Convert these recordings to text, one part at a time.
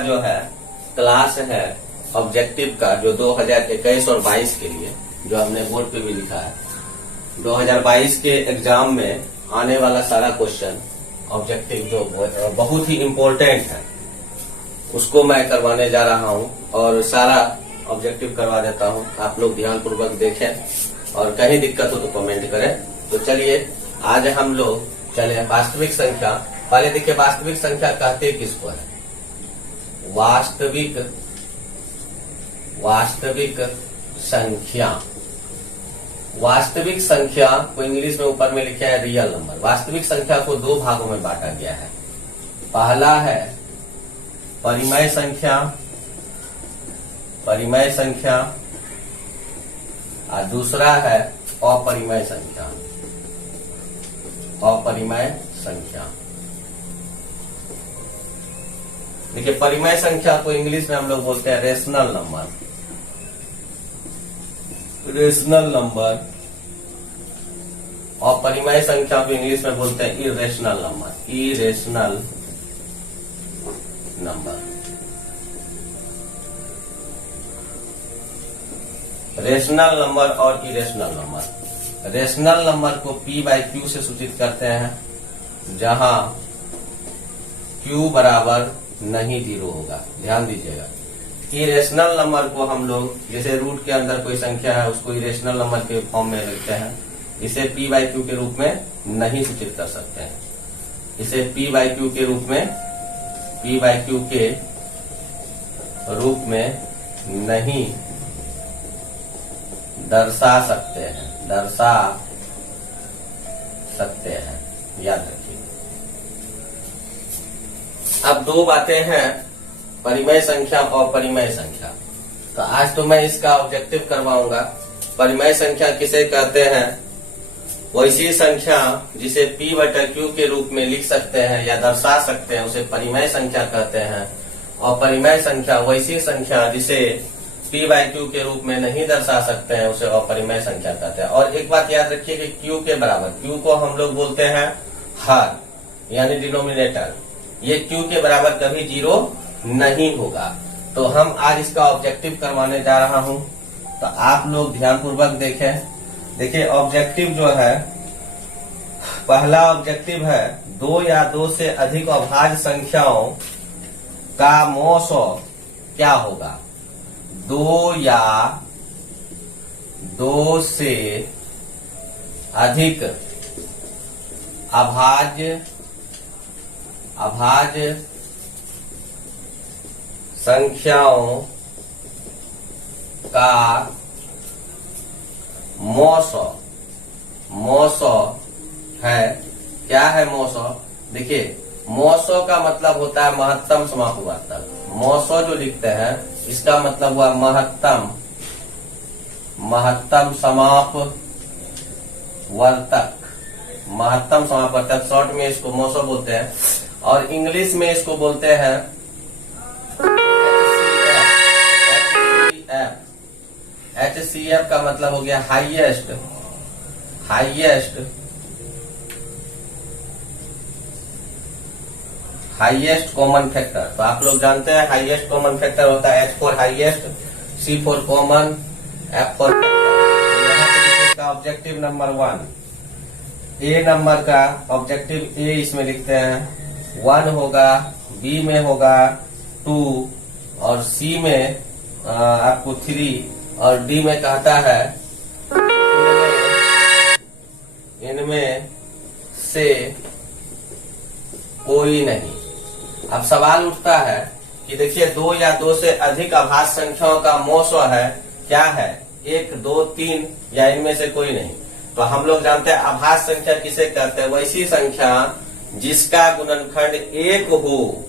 जो है क्लास है ऑब्जेक्टिव का, जो 2021 और 22 के लिए, जो हमने बोर्ड पे भी लिखा है, 2022 के एग्जाम में आने वाला सारा क्वेश्चन ऑब्जेक्टिव जो बहुत ही इम्पोर्टेंट है, उसको मैं करवाने जा रहा हूं और सारा ऑब्जेक्टिव करवा देता हूं। आप लोग ध्यान पूर्वक देखें और कहीं दिक्कत हो तो कमेंट करें। तो चलिए आज हम लोग चले वास्तविक संख्या। पहले देखिए वास्तविक संख्या कहते किसको है? वास्तविक संख्या। वास्तविक संख्या को इंग्लिश में ऊपर में लिखा है रियल नंबर। वास्तविक संख्या को दो भागों में बांटा गया है। पहला है परिमेय संख्या और दूसरा है अपरिमेय संख्या। देखिए परिमेय संख्या को इंग्लिश में हम लोग बोलते हैं रेशनल नंबर और परिमेय संख्या को इंग्लिश में बोलते हैं इरेशनल नंबर। रेशनल नंबर और इरेशनल नंबर। रेशनल नंबर को P/Q से सूचित करते हैं, जहां Q बराबर नहीं 0 होगा। ध्यान दीजिएगा। इरेशनल नंबर को हम लोग जैसे रूट के अंदर कोई संख्या है उसको इरेशनल नंबर के फॉर्म में लिखते हैं। इसे P/Q के रूप में नहीं सूचित कर सकते हैं। इसे P/Q के रूप में नहीं दर्शा सकते हैं। याद रखिए। अब दो बातें हैं, परिमेय संख्या और अपरिमेय संख्या। तो आज तो मैं इसका ऑब्जेक्टिव करवाऊंगा। परिमेय संख्या किसे कहते हैं? वैसी संख्या जिसे P/Q के रूप में लिख सकते हैं या दर्शा सकते हैं, उसे परिमेय संख्या कहते हैं। और परिमेय संख्या वैसी संख्या जिसे P/Q के रूप में नहीं दर्शा सकते हैं, उसे अपरिमेय संख्या कहते हैं। और एक बात याद रखिए कि Q के बराबर, Q को हम लोग बोलते हैं हर, यानी डिनोमिनेटर। ये Q के बराबर कभी 0 नहीं होगा। तो हम आज इसका ऑब्जेक्टिव करवाने जा रहा हूं, तो आप लोग ध्यानपूर्वक देखें। देखिए ऑब्जेक्टिव जो है, पहला ऑब्जेक्टिव है 2 या 2 से अधिक अभाज्य संख्याओं का मौसो क्या होगा? 2 या 2 से अधिक अभाज्य संख्याओं का मौसो है। क्या है मौसो? देखिए मौसो का मतलब होता है महत्तम समापवर्तक। मौसो जो लिखते हैं इसका मतलब हुआ महत्तम समापवर्तक। शॉर्ट में इसको मौसो बोलते हैं और इंग्लिश में इसको बोलते हैं HCF का मतलब हो गया हाईएस्ट कॉमन फैक्टर। तो आप लोग जानते हैं हाईएस्ट कॉमन फैक्टर होता है H for highest, C for common, F for factor. का ऑब्जेक्टिव नंबर 1, A नंबर का ऑब्जेक्टिव A इसमें लिखते हैं 1 होगा, B में होगा 2 और C में आपको 3 और D में कहता है इनमें से कोई नहीं। अब सवाल उठता है कि देखिए 2 या 2 से अधिक अभाज्य संख्याओं का मौसो है, क्या है? 1, 2, 3 या इनमें से कोई नहीं। तो हम लोग जानते हैं अभाज्य संख्या किसे कहते हैं? वैसी संख्या जिसका गुणनखंड 1 हो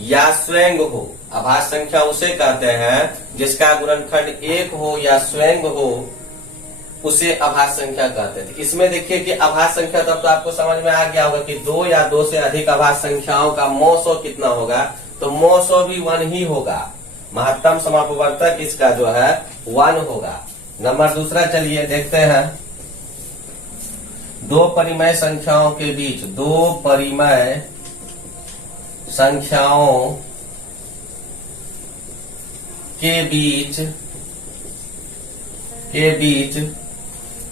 या स्वयं हो। अभाज्य संख्या उसे कहते हैं जिसका गुणनखंड 1 हो या स्वयं हो, उसे अभाज्य संख्या कहते थे। इसमें देखिए कि अभाज्य संख्या तब तो आपको समझ में आ गया होगा कि 2 या 2 से अधिक अभाज्य संख्याओं का मौसो कितना होगा? तो मौसो भी 1 ही होगा। महत्तम समापवर्तक इसका जो है 1 होगा। नंबर दूसरा चलिए देखते हैं। दो परिमेय संख्याओं के बीच, दो परिमेय संख्याओं के बीच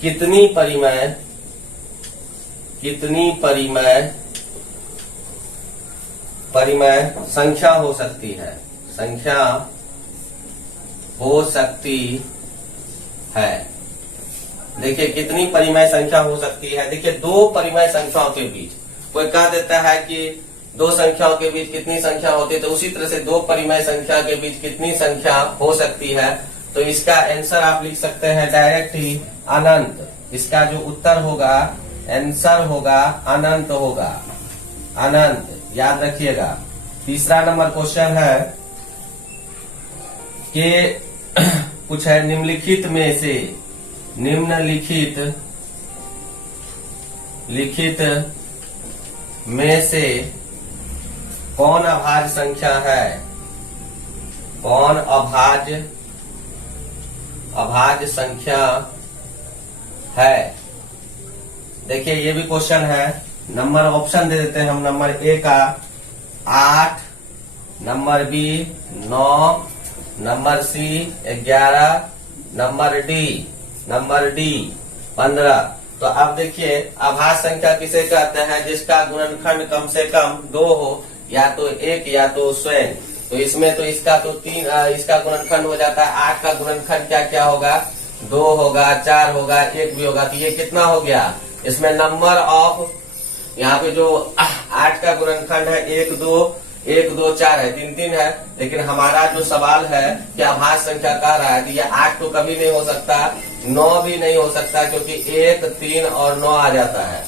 कितनी परिमेय संख्या हो सकती है, देखिए कितनी परिमेय संख्या हो सकती है। देखिए दो परिमेय संख्याओं के बीच, कोई कह देता है कि दो संख्याओं के बीच कितनी संख्या होती है, तो उसी तरह से दो परिमेय संख्या के बीच कितनी संख्या हो सकती है। तो इसका आंसर आप लिख सकते हैं डायरेक्ट ही अनंत। इसका जो उत्तर होगा, आंसर होगा अनंत होगा, अनंत, याद रखिएगा। तीसरा नंबर क्वेश्चन है कि कुछ है निम्नलिखित में से कौन अभाज्य संख्या है, कौन अभाज्य संख्या है। देखिए ये भी क्वेश्चन है। नंबर ऑप्शन दे देते हैं हम। नंबर ए का 8, number B 9, number C 11, number D 15। तो अब देखिए अभाज्य संख्या किसे कहते हैं, जिसका गुणनखंड कम से कम 2 हो, या तो 1 या तो स्वयं। तो इसमें तो इसका तो 3, इसका गुणनखंड हो जाता है। 8 का गुणनखंड क्या क्या होगा, 2 होगा, 4 होगा, 1 भी होगा। तो ये कितना हो गया, इसमें नंबर ऑफ, यहाँ पे जो 8 का गुणनखंड है 1 2 4 है, 3 3 है। लेकिन हमारा जो सवाल है कि अभाज्य संख्या कह रहा है, तो ये 8 तो कभी नहीं हो सकता, 9 भी नहीं हो सकता, क्योंकि 1 3 और 9 आ जाता है।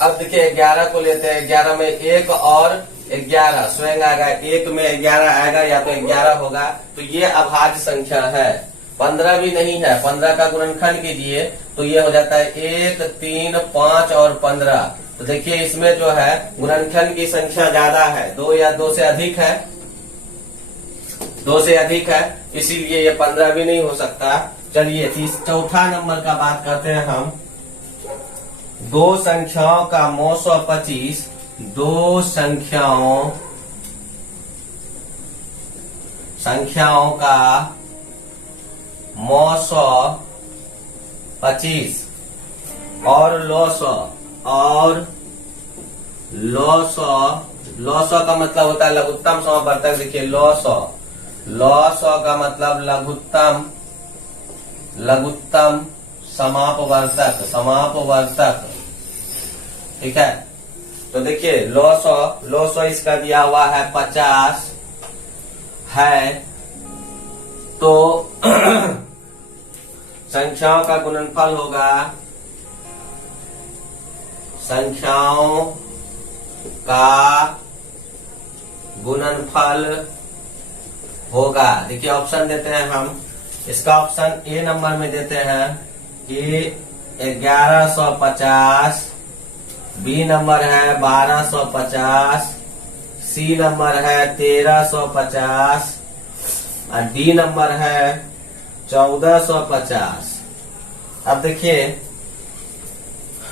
अब देखिए 11 को लेते हैं। 11 में 1 और 11 स्वयं आएगा, 1 में 11 आएगा, या तो 11 होगा। तो ये अभाज्य संख्या है। 15 भी नहीं है, 15 का गुणनखंड कीजिए तो ये हो जाता है 1 3 5 और 15। तो देखिए इसमें जो है गुणनखंड की संख्या ज्यादा है, 2 या 2 से अधिक है, 2 से अधिक है, इसीलिए ये 15 भी नहीं हो सकता। चलिए चौथा नंबर का बात करते हैं हम। दो संख्याओं का मौ 125, दो संख्याओं का मौ 125 और लौ का मतलब होता है लघुत्तम समापवर्तक। देखिए लौ सौ का मतलब लघुत्तम समापवर्तक, ठीक है। तो देखिए लौ सौ इसका दिया हुआ है 50 है, तो संख्याओं का गुणनफल होगा, संख्याओं का गुणनफल होगा। देखिए ऑप्शन देते हैं हम। इसका ऑप्शन ए नंबर में देते हैं कि 1150, बी नंबर है 1250, सी नंबर है 1350 और डी नंबर है 1450। अब देखिए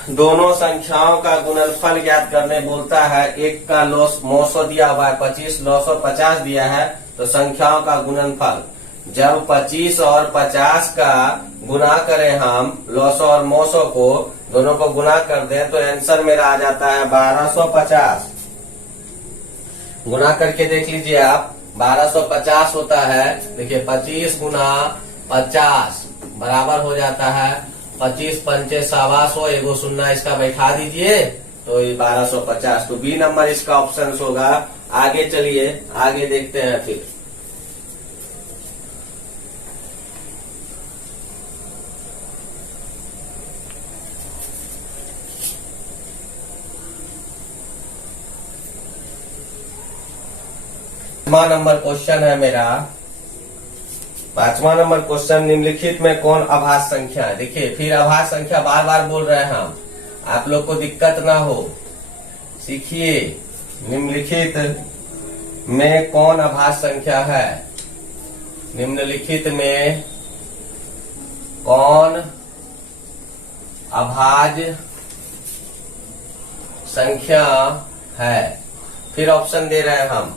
दोनों संख्याओं का गुणनफल ज्ञात करने बोलता है। एक का मौ 100 दिया हुआ है, 25 950 दिया है, तो संख्याओं का गुणनफल। जब 25 और 50 का गुणा करें हम, 900 और 900 को दोनों को गुणा कर दें, तो आंसर मेरा आ जाता है 1250। गुणा करके देख लीजिए आप, 1250 होता है। देखिए 25 गुना 50 बराबर हो जाता है 25 पंचे 125, एगो शून्य इसका बैठा दीजिए, तो ये 1250। तो बी नंबर इसका ऑप्शन होगा। आगे चलिए, आगे देखते हैं फिर। पांचवा नंबर क्वेश्चन है मेरा। पांचवा नंबर क्वेश्चन, निम्नलिखित में कौन अभाज्य संख्या है। देखिए फिर अभाज्य संख्या बार बार बोल रहे हैं हम, आप लोग को दिक्कत ना हो, सीखिए। निम्नलिखित में कौन अभाज्य संख्या है, निम्नलिखित में कौन अभाज्य संख्या है। फिर ऑप्शन दे रहे हैं हम।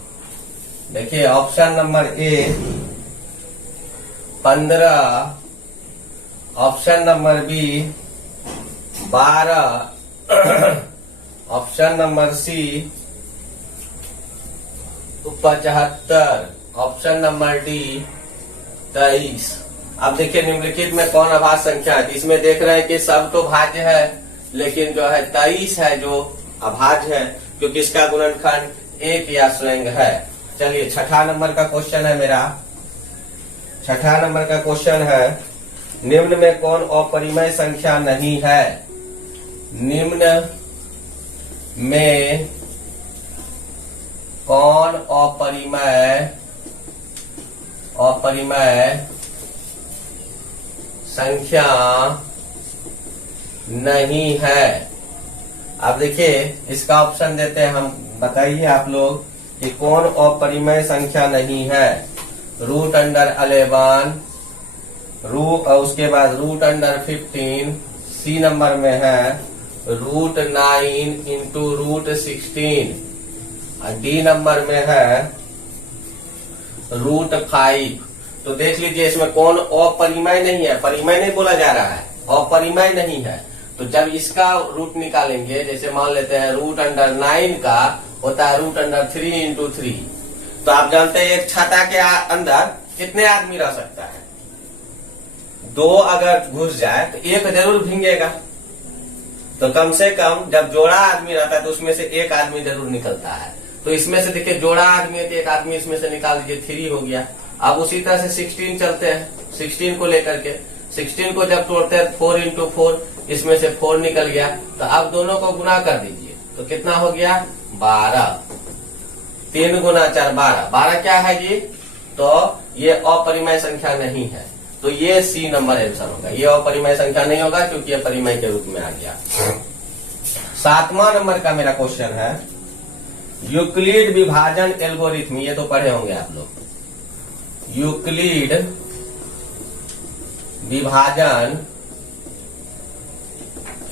देखिए option number A 15, option number B 12, option number C 75, option number D 23। अब देखिए निम्नलिखित में कौन अभाज्य संख्या है। इसमें देख रहे हैं कि सब तो भाज्य है, लेकिन जो है 23 है जो अभाज्य है, क्योंकि इसका गुणनखंड 1 या स्वयं है। चलिए छठा नंबर का क्वेश्चन है मेरा। छठा नंबर का क्वेश्चन है, निम्न में कौन अपरिमेय संख्या नहीं है? निम्न में कौन अपरिमेय संख्या नहीं है? अब देखिए इसका ऑप्शन देते हैं हम। बताइए आप लोग कि कौन अपरिमेय संख्या नहीं है। √11, उसके बाद √15, सी नंबर में है √9 इंटू √16, और डी नंबर में है √5। तो देख लीजिए इसमें कौन अपरिमेय नहीं है। परिमेय नहीं बोला जा रहा है, अपरिमेय नहीं है। तो जब इसका रूट निकालेंगे, जैसे मान लेते हैं √9 का होता है √3 इंटू 3। तो आप जानते हैं एक छाता के अंदर कितने आदमी रह सकता है? 2 अगर घुस जाए तो 1 जरूर भींगेगा। तो कम से कम जब जोड़ा आदमी रहता है तो उसमें से 1 आदमी जरूर निकलता है। तो इसमें से देखिए जोड़ा आदमी है तो 1 आदमी इसमें से निकाल दीजिए, 3 हो गया। अब उसी तरह से 16 चलते हैं, 16 को लेकर के 16 को जब तोड़ते हैं 4 इंटू 4, इसमें से 4 निकल गया। तो अब दोनों को गुना कर दीजिए तो कितना हो गया? 12। 3 गुना 4 12। 12 क्या है जी? तो ये अपरिमेय संख्या नहीं है। तो ये सी नंबर आंसर होगा। ये अपरिमेय संख्या नहीं होगा क्योंकि ये परिमेय के रूप में आ गया। 7वां नंबर का मेरा क्वेश्चन है, यूक्लिड विभाजन एल्गोरिथम। ये तो पढ़े होंगे आप लोग। यूक्लिड विभाजन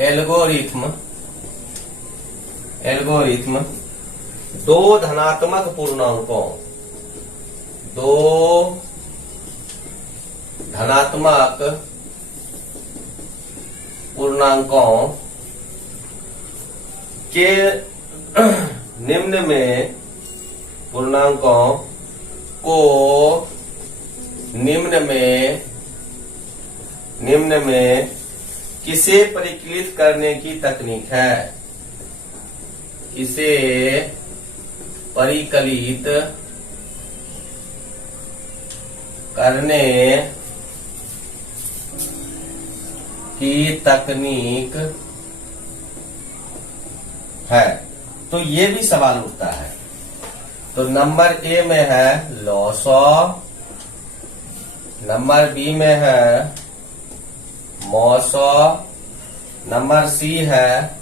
एल्गोरिथम 2 धनात्मक पूर्णांकों, 2 धनात्मक पूर्णांकों के निम्न में पूर्णांकों को निम्न में किसे परिकलित करने की तकनीक है? किसे परिकलित करने की तकनीक है? तो ये भी सवाल उठता है। तो नंबर ए में है लॉस ऑफ, नंबर बी में है मॉस ऑफ, नंबर सी है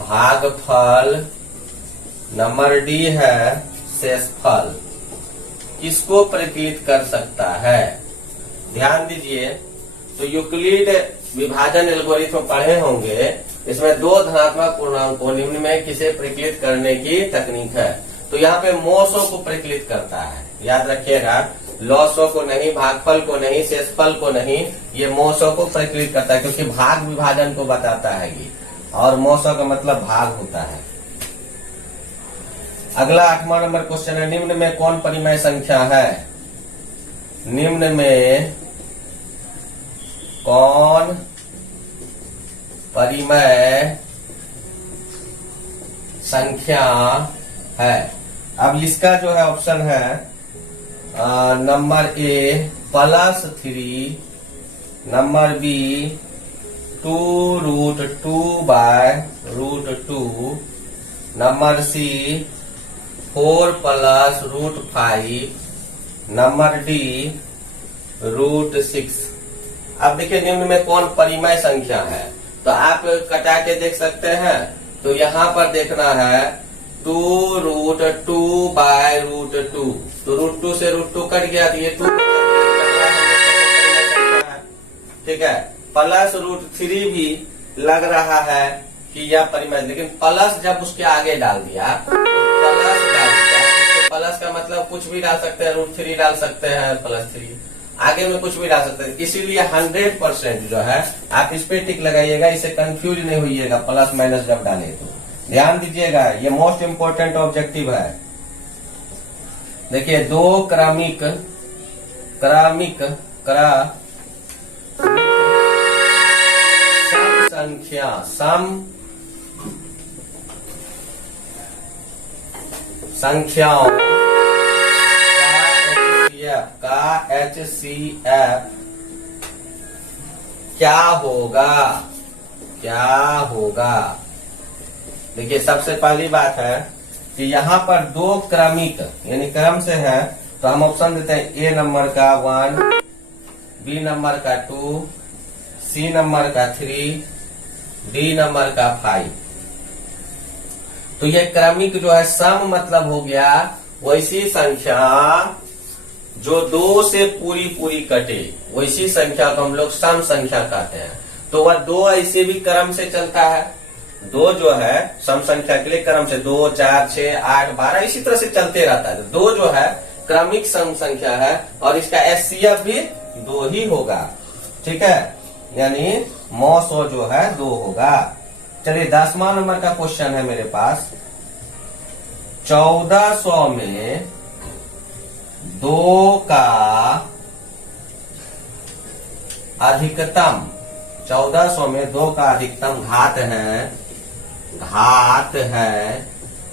भागफल, नंबर डी है शेषफल। किसको परिकलित कर सकता है? ध्यान दीजिए। तो यूक्लिड विभाजन एल्गोरिथम पढ़े होंगे। इसमें 2 धनात्मक पूर्णांकों निम्न में किसे परिकलित करने की तकनीक है। तो यहाँ पे मॉसो को परिकलित करता है, याद रखिएगा। लॉसो को नहीं, भागफल को नहीं, शेषफल को नहीं, ये मॉसो को परिकलित करता है क्योंकि भाग विभाजन को बताता है ये, और मॉसो का मतलब भाग होता है। अगला 8वां नंबर क्वेश्चन है, निम्न में कौन परिमेय संख्या है? निम्न में कौन परिमेय संख्या है? अब इसका जो है ऑप्शन है number A +3, number B 2√2/√2, number C 4 + √5, number D √6। अब देखिए निम्न में कौन परिमेय संख्या है? तो आप कटा के देख सकते हैं। तो यहाँ पर देखना है 2√2/√2। तो √2 से √2 कट गया, तो ये 2 ठीक है। +√3 भी लग रहा है कि यह परिमेय, लेकिन प्लस जब उसके आगे डाल दिया तो प्लस डाल दिया, तो प्लस का मतलब कुछ भी डाल सकते हैं, √3 डाल सकते हैं, +3 आगे में कुछ भी डाल सकते हैं। इसीलिए 100% जो है आप इस पे टिक लगाइएगा, इसे कंफ्यूज नहीं होइएगा प्लस माइनस जब डाले तो। ध्यान दीजिएगा, ये मोस्ट इम्पोर्टेंट ऑब्जेक्टिव है। देखिए, दो क्रमिक संख्याओं का HCF क्या होगा। देखिए, सबसे पहली बात है कि यहाँ पर दो क्रमिक यानी क्रम से है, तो हम ऑप्शन देते हैं A नंबर का 1, B नंबर का 2, C नंबर का 3, D नंबर का 5। तो ये क्रमिक जो है सम मतलब हो गया वैसी संख्या जो 2 से पूरी कटे, वैसी संख्या को हम लोग सम संख्या कहते हैं। तो वह 2 ऐसे भी क्रम से चलता है, 2 जो है सम संख्या के लिए क्रम से 2, 4, 6, 8, 12 इसी तरह से चलते रहता है। 2 जो है क्रमिक सम संख्या है और इसका HCF भी 2 ही होगा, ठीक है, यानी मॉस जो है 2 होगा। चलिए 10वां नंबर का क्वेश्चन है मेरे पास। 1400 में 2 का अधिकतम, 1400 में 2 का अधिकतम घात है।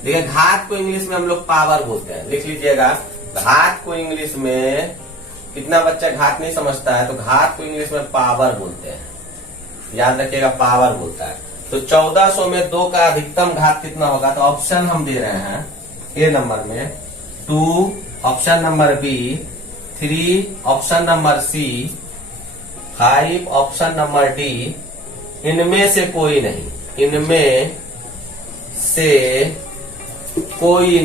देखिए, घात को इंग्लिश में हम लोग पावर बोलते हैं, लिख लीजिएगा। घात को इंग्लिश में, कितना बच्चा घात नहीं समझता है, तो घात को इंग्लिश में पावर बोलते हैं, याद रखिएगा, पावर बोलता है। तो 1400 में 2 का अधिकतम घात कितना होगा, तो ऑप्शन हम दे रहे हैं ए नंबर में 2, option number B 3, option number C 5, option number D। इनमें से कोई नहीं, इनमें से कोई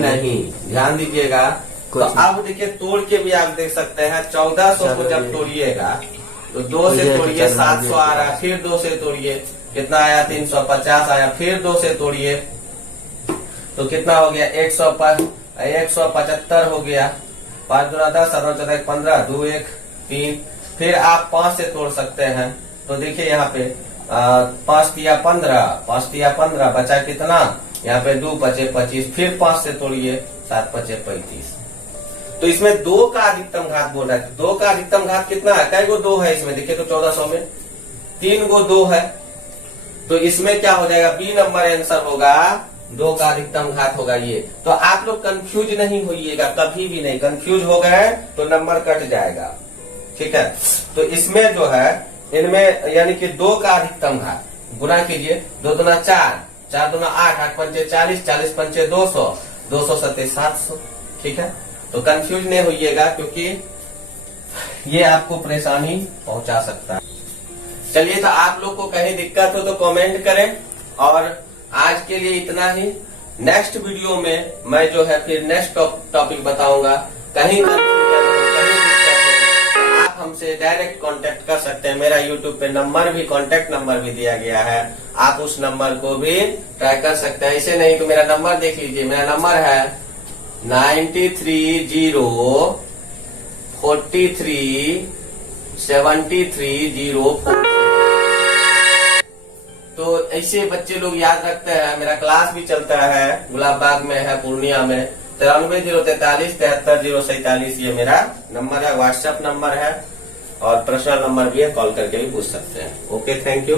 नहीं, ध्यान दीजिएगा। तो अब देखिए, तोड़ के भी आप देख सकते हैं। 1400 को जब तोड़िएगा तो 2 से तोड़िए 700 आ रहा है, फिर 2 से तोड़िए कितना आया 350 आया, फिर 2 से तोड़िए तो कितना हो गया 175 हो गया। 5 दूना 10, 7 14 15, 2 1 3। फिर आप 5 से तोड़ सकते हैं। तो देखिए यहाँ पे 5 तिया 15 बचा कितना, यहाँ पे 2 बचे 25, फिर 5 से तोड़िए 7 बचे 35। तो इसमें 2 का अधिकतम घात बोल रहा है। 2 का अधिकतम घात कितना है, कई गो 2 है इसमें, देखिए तो 1400 में 3 गो 2 है। तो इसमें क्या हो जाएगा, B नंबर आंसर होगा, 2 का अधिकतम घात होगा ये। तो आप लोग कंफ्यूज नहीं होइएगा, कभी भी नहीं। कंफ्यूज हो गए तो नंबर कट जाएगा, ठीक है। तो इसमें जो है, इनमें यानी कि 2 का अधिकतम घात गुना कीजिए, 2 दूना 4, 4 दूना 8, 8 पंचे 40, 40 पंचे 200, 200 सत्ते 700, ठीक है। तो कंफ्यूज नहीं होइएगा, क्योंकि ये आपको परेशानी पहुंचा सकता है। चलिए, तो आप लोग को कहीं दिक्कत हो तो कमेंट करें, और आज के लिए इतना ही। नेक्स्ट वीडियो में मैं जो है फिर नेक्स्ट टॉपिक बताऊंगा। कहीं कंफ्यूजन हो, कहीं दिक्कत हो, आप हमसे डायरेक्ट कांटेक्ट कर सकते हैं। मेरा यूट्यूब पे नंबर भी, कांटेक्ट नंबर भी दिया गया है, आप उस नंबर को भी ट्राई कर सकते हैं। ऐसे नहीं तो मेरा नंबर देख लीजिए, मेरा नंबर है 9304373040। तो ऐसे बच्चे लोग याद रखते हैं। मेरा क्लास भी चलता है, गुलाब बाग में है, पूर्णिया में। 93 043 73 047 ये मेरा नंबर है, व्हाट्सएप नंबर है, और पर्सनल नंबर भी है, कॉल करके भी पूछ सकते हैं। Okay, thank you.